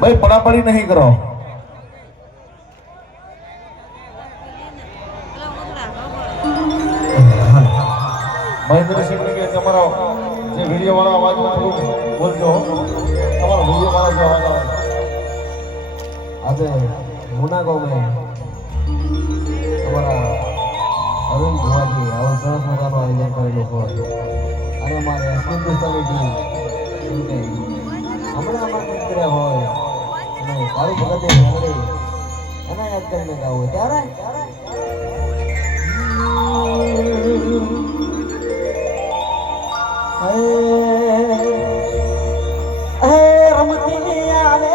भाई पड़ापड़ी नहीं करो। મહેન્દ્ર સિંહ ને કે તમારો જે વિડિયો વાળો અવાજમાં થોડું બોલજો. તમારો વિડિયો વાળો જે અવાજ આવે આજે મુના ગાંવ में हमारा अरुण भुवाजी આવો સરસ મજાનો આયોજન કરેલું હોય અને અમારે હિન્દુસ્તાની ટીમ એમને હમણાં અમારે કર્યા હોય અને કાળુ ભગતે મેળવી એના યાદ કરીને ગાવું ત્યારે રમતી આવે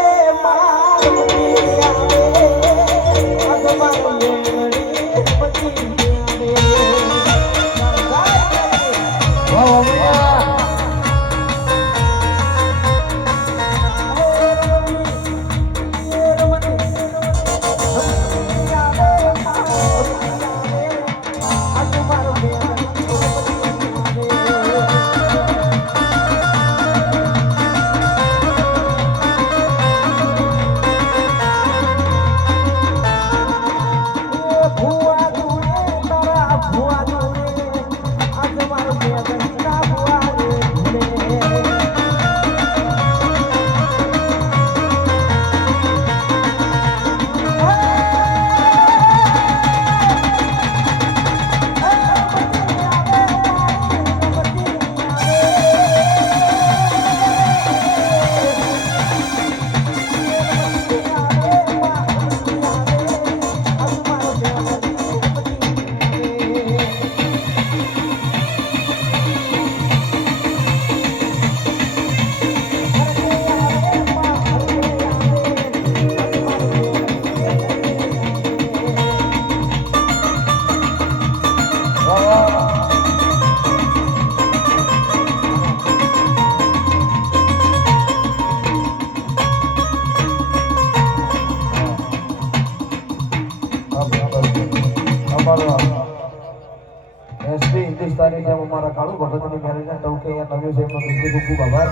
એસપી હિન્દુસ્તાની જેમ અમારા કાળુ ભગતની મેરેજના ટોકે અહીંયા નવ્યું છે એમનો દિલથી ખૂબ આભાર.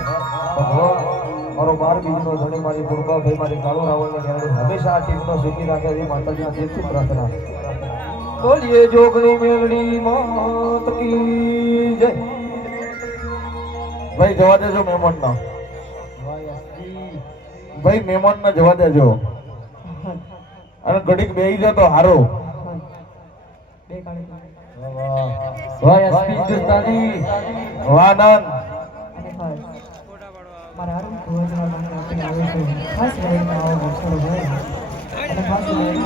મારો 12 બીજનો ધણી મારી પૂર્વા ભાઈ મારી કાળુ રાવળની મેરેજ હંમેશા આ ટીમનો સુખી રાખે એવી માતાજીના દિલથી પ્રાર્થના. બોલીએ જોગણી મેલડી માત કી જય. ભાઈ જવા દેજો મહેમાનના. ભાઈ મહેમાનના જવા દેજો અને ઘડીક બેહી જાવ તો હારો. વાહ એસપી હિન્દુસ્તાની વાહ નાન મારા અરુણ ભુવાજીના નામે આપણે આવ્યો છું ખાસ કરીને આવો વર્ષો ભાઈ અને ખાસ કરીને